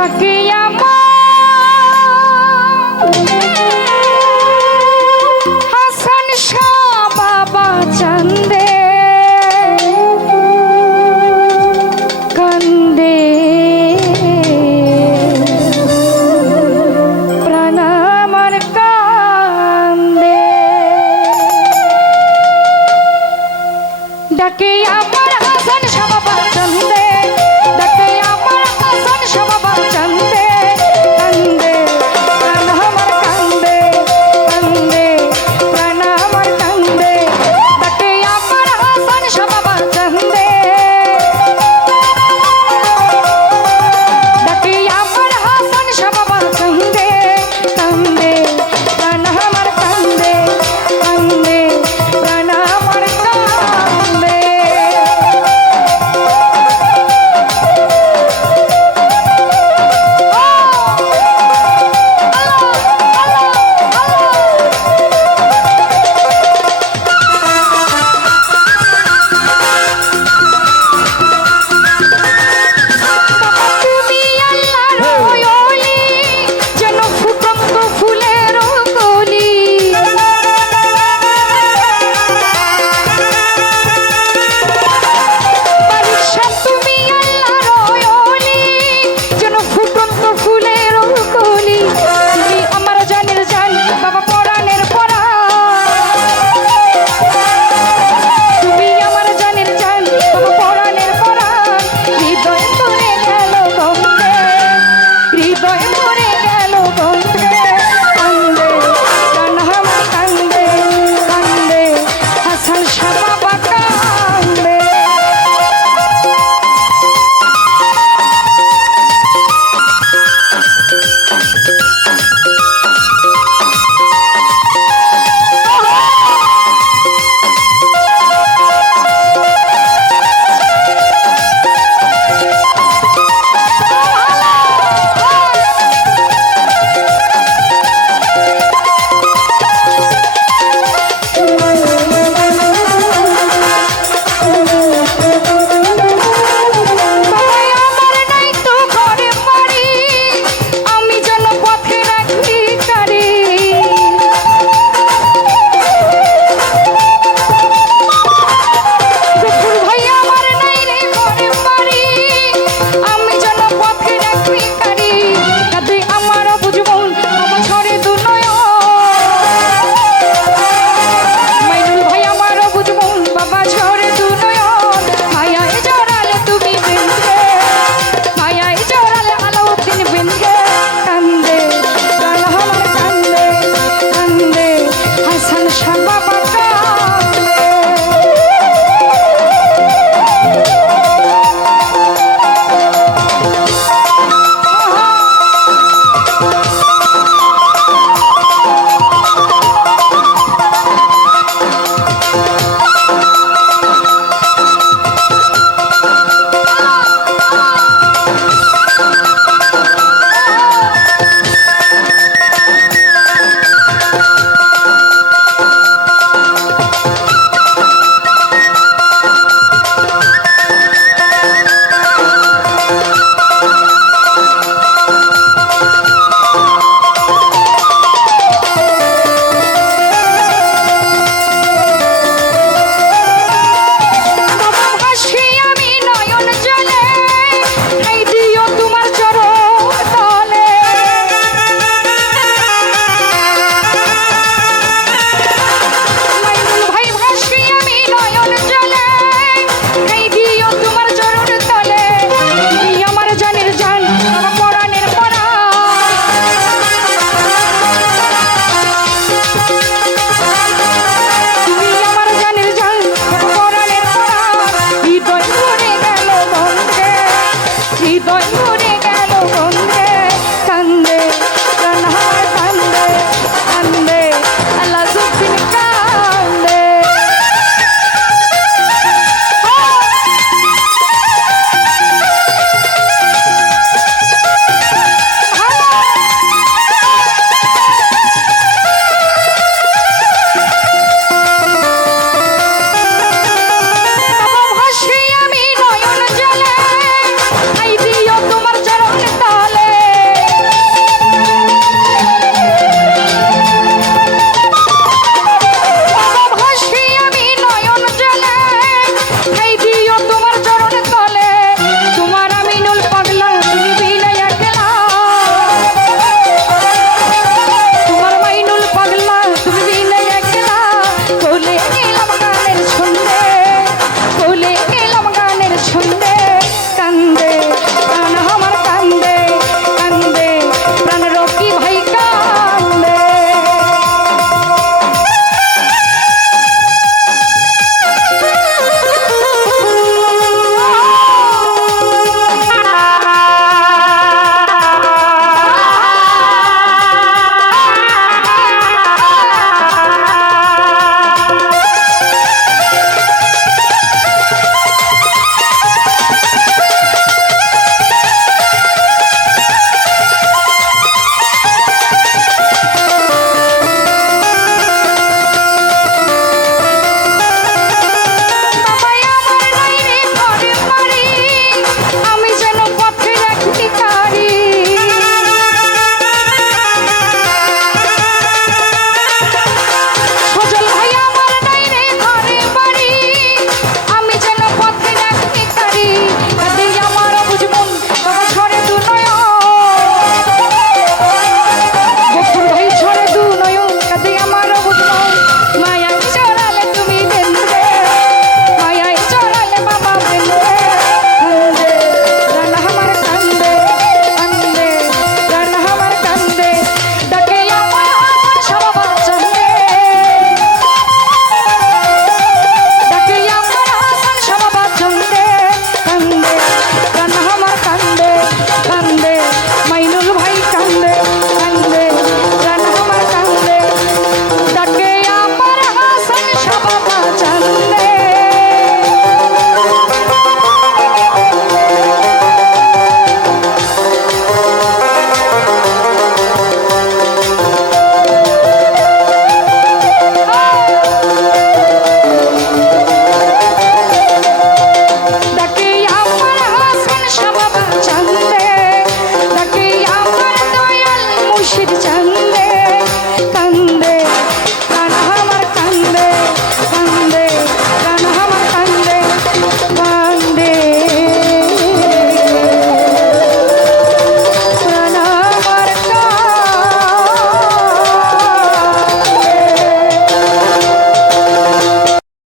Takia